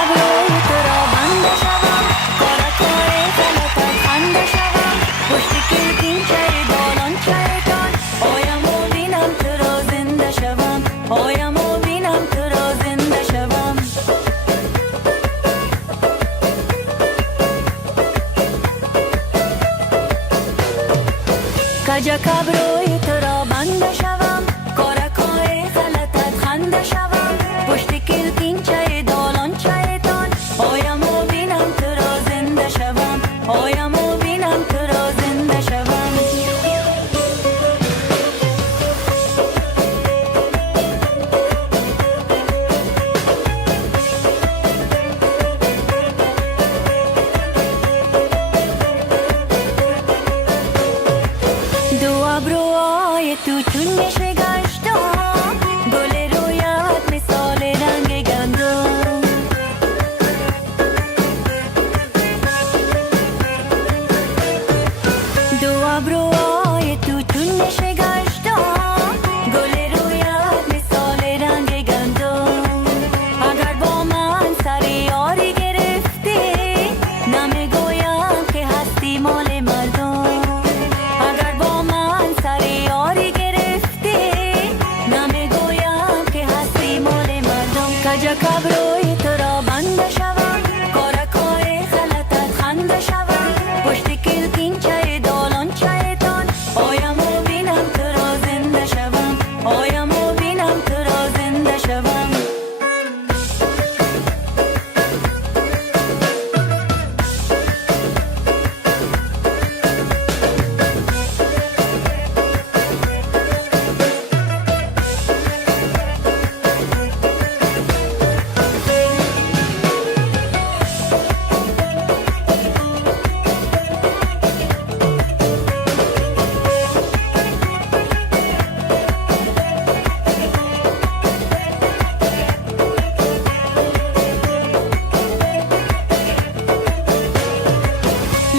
ابروی تو را بنده شوم، کار غلطت خنده شوم، پشت کلکینچه دالانچه‌تان آیم و بینم تو را زنده شوم، آیم و بینم تو را زنده شوم. کجک ابروی تو را بنده شوم، کار غلطت خنده شوم، پشت کلکینچه دالانچه‌تان آیم و بینم تو را زنده شوم، آیم و بینم تو را زنده شوم. دو ابروهای تو چون میشه گشتم، گل رویت مثال رنگ گندم. دو ابروهای تو چون میشه گشتم، گل رویت مثال رنگ گندم. اگر با من سر یاری گرفتی، نمیگویم که هستی مال مردم. اگر با من سر یاری گرفتی، نمیگویم که هستی مال مردم. کجک ابروی تو را بنده شوم، کار غلطت خنده شوم، پشت کلکینچه دالانچه‌تان آیم و بینم تو را زنده شوم، آیم و بینم تو را زنده شوم.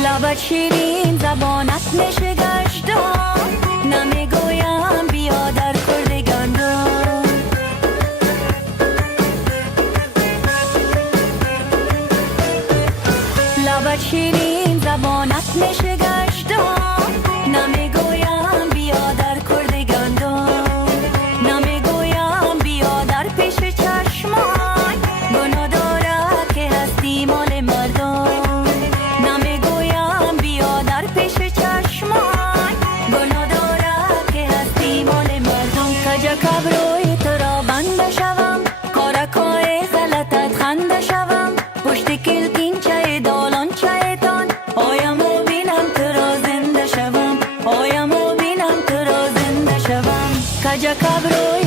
لبت شیرین زبانت میشه گشتم، نمیگویم بیا در کرد گندم. لبت شیرین زبانت میشه گشتم، نمیگویم بیا در کرد گندم. نمیگویم بیا در پیش چشمان، گناه داره که هستی مال مردم. نمیگویم بیا در پیش چشمان، گناه داره که هستی مال مردم. کجک ابروی تو را بنده شوم، کار غلطت خنده شوم، پشت کلکینچه دالانچه‌تان آیم و بینم تو را زنده شوم، آیم و بینم تو را زنده شوم. کجک ابروی